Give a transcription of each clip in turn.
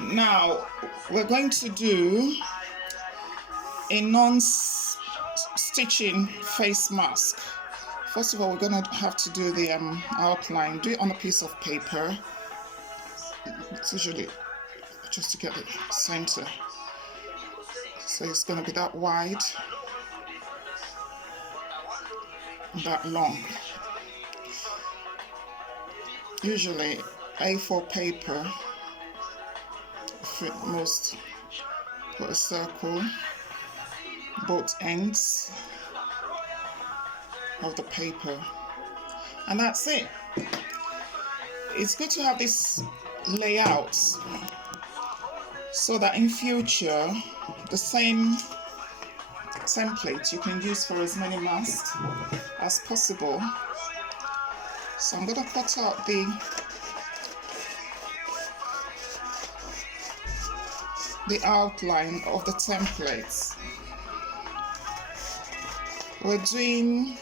Now we're going to do a non-stitching face mask. First of all, we're going to have to do the outline. Do it on a piece of paper. It's usually just to get the center. So it's going to be that wide, that long. Usually A4 paper, fit most, put a circle, both ends of the paper, and that's it. It's good to have this layout so that in future the same template you can use for as many masks as possible. So I'm going to cut out the outline of the templates. We're doing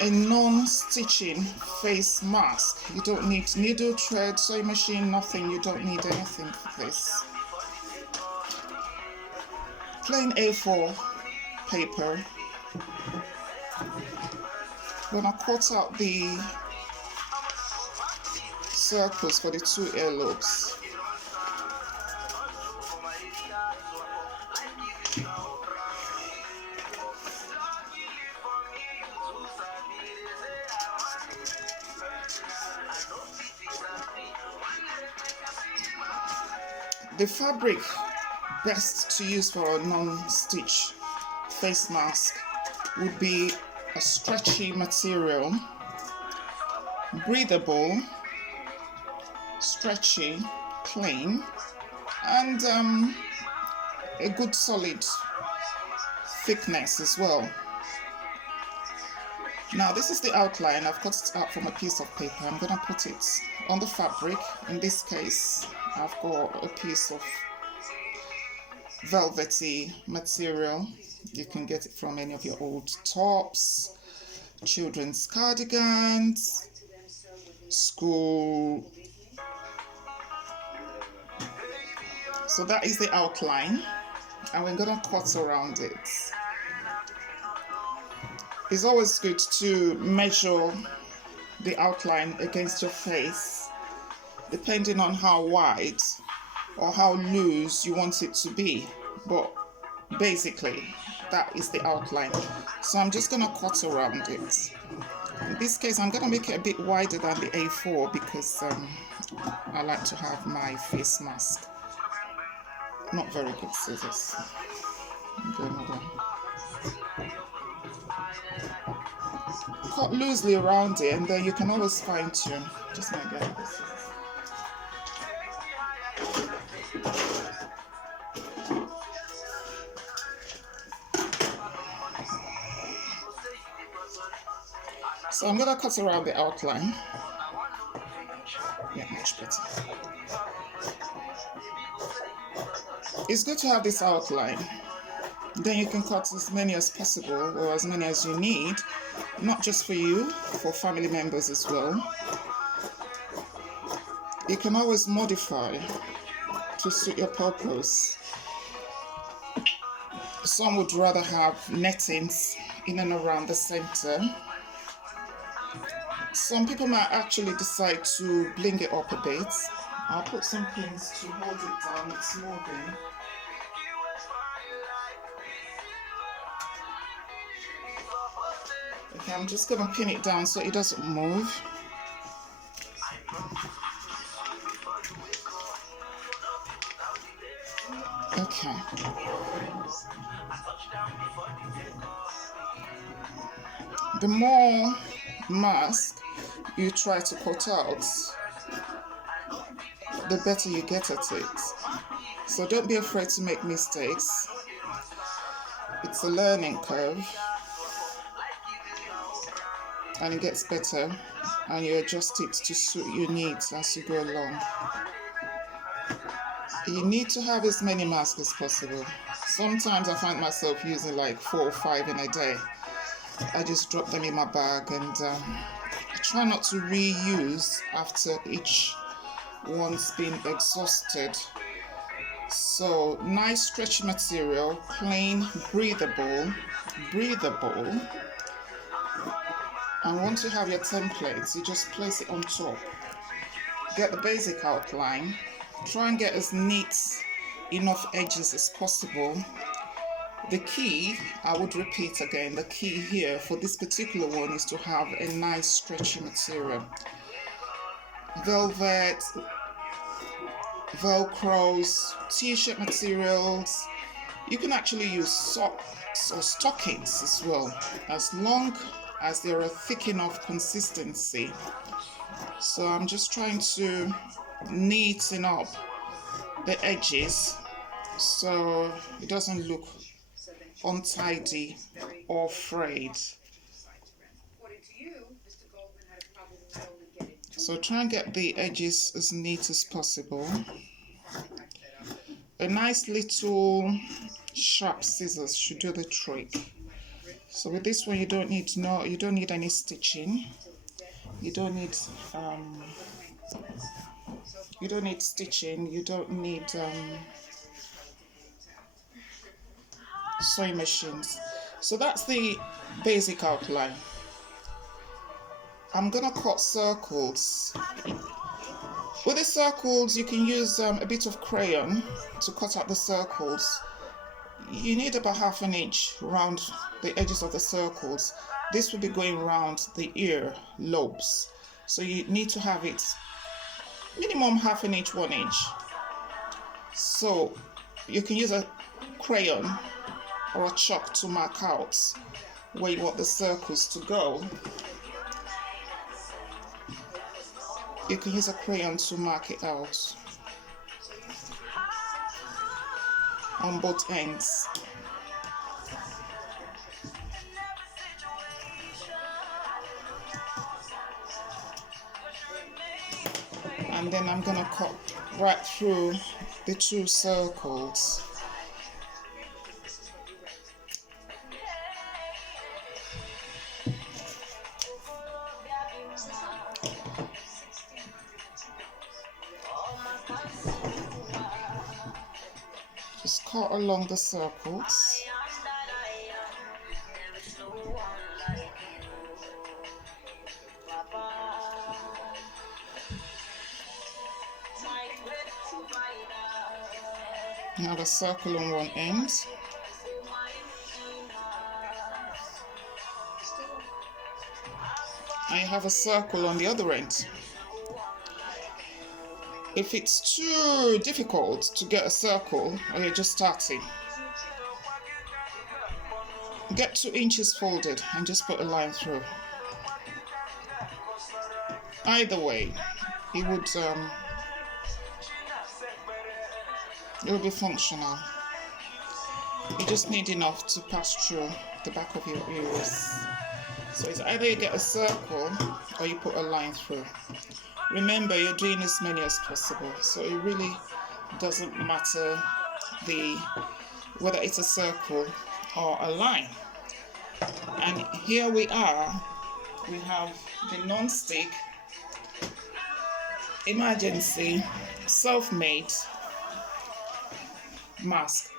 a non-stitching face mask. You don't need needle, thread, sewing machine, nothing. You don't need anything for this. Plain A4 paper. I'm gonna cut out the circles for the two earlobes. The fabric best to use for a non-stitch face mask would be a stretchy material, breathable, stretchy, plain, and a good solid thickness as well. Now this is the outline. I've cut it out from a piece of paper. I'm going to put it on the fabric. In this case, I've got a piece of velvety material. You can get it from any of your old tops, children's cardigans, school. So that is the outline, and we're going to cut around it. It's always good to measure the outline against your face, depending on how wide or how loose you want it to be. But basically, that is the outline. So I'm just going to cut around it. In this case, I'm going to make it a bit wider than the A4 because I like to have my face mask. Not very good scissors. Cut loosely around it, and then you can always fine tune. Just gonna get this. So I'm gonna cut around the outline. Yeah, much better. It's good to have this outline. Then you can cut as many as possible, or as many as you need, not just for you, for family members as well. You can always modify to suit your purpose. Some would rather have nettings in and around the center. Some people might actually decide to bling it up a bit. I'll put some pins to hold it down, it's moving. Okay, I'm just going to pin it down so it doesn't move. Okay. The more mask you try to cut out, the better you get at it. So don't be afraid to make mistakes. It's a learning curve. And it gets better, and you adjust it to suit your needs as you go along. You need to have as many masks as possible. Sometimes I find myself using like 4 or 5 in a day. I just drop them in my bag, and I try not to reuse after each once been exhausted. So nice stretchy material, plain, breathable. And once you have your templates, you just place it on top. Get the basic outline. Try and get as neat enough edges as possible. The key, I would repeat again, the key here for this particular one is to have a nice stretchy material. Velvet, velcros, t-shirt materials. You can actually use socks or stockings as well, as long as they're a thick enough consistency. So I'm just trying to neaten up the edges so it doesn't look untidy or frayed. So try and get the edges as neat as possible. A nice little sharp scissors should do the trick. So with this one, you don't need any stitching. You don't need stitching. You don't need sewing machines. So that's the basic outline. I'm gonna cut circles. With the circles, you can use a bit of crayon to cut out the circles. You need about 1/2 inch around the edges of the circles. This will be going around the ear lobes. So you need to have it minimum 1/2 inch, 1 inch. So you can use a crayon or a chalk to mark out where you want the circles to go. You can use a crayon to mark it out on both ends. And then I'm gonna cut right through the 2 circles. Just cut along the circles. Now the circle on one end. And you have a circle on the other end. If it's too difficult to get a circle, or you're just starting, get 2 inches folded and just put a line through. Either way, it would be functional. You just need enough to pass through the back of your ears. So it's either you get a circle or you put a line through. Remember, you're doing as many as possible, so it really doesn't matter whether it's a circle or a line. And here we are. We have the non-stick emergency self-made mask.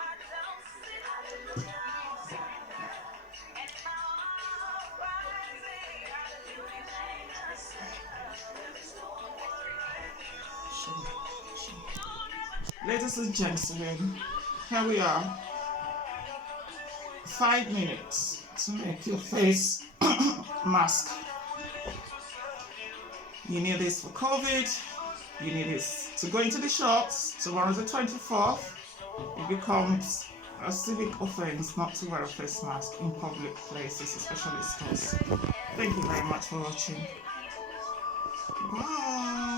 Ladies and gentlemen, here we are. 5 minutes to make your face mask. You need this for COVID. You need this to go into the shops. Tomorrow's the 24th. It becomes a civic offense not to wear a face mask in public places, especially stores. Thank you very much for watching. Bye.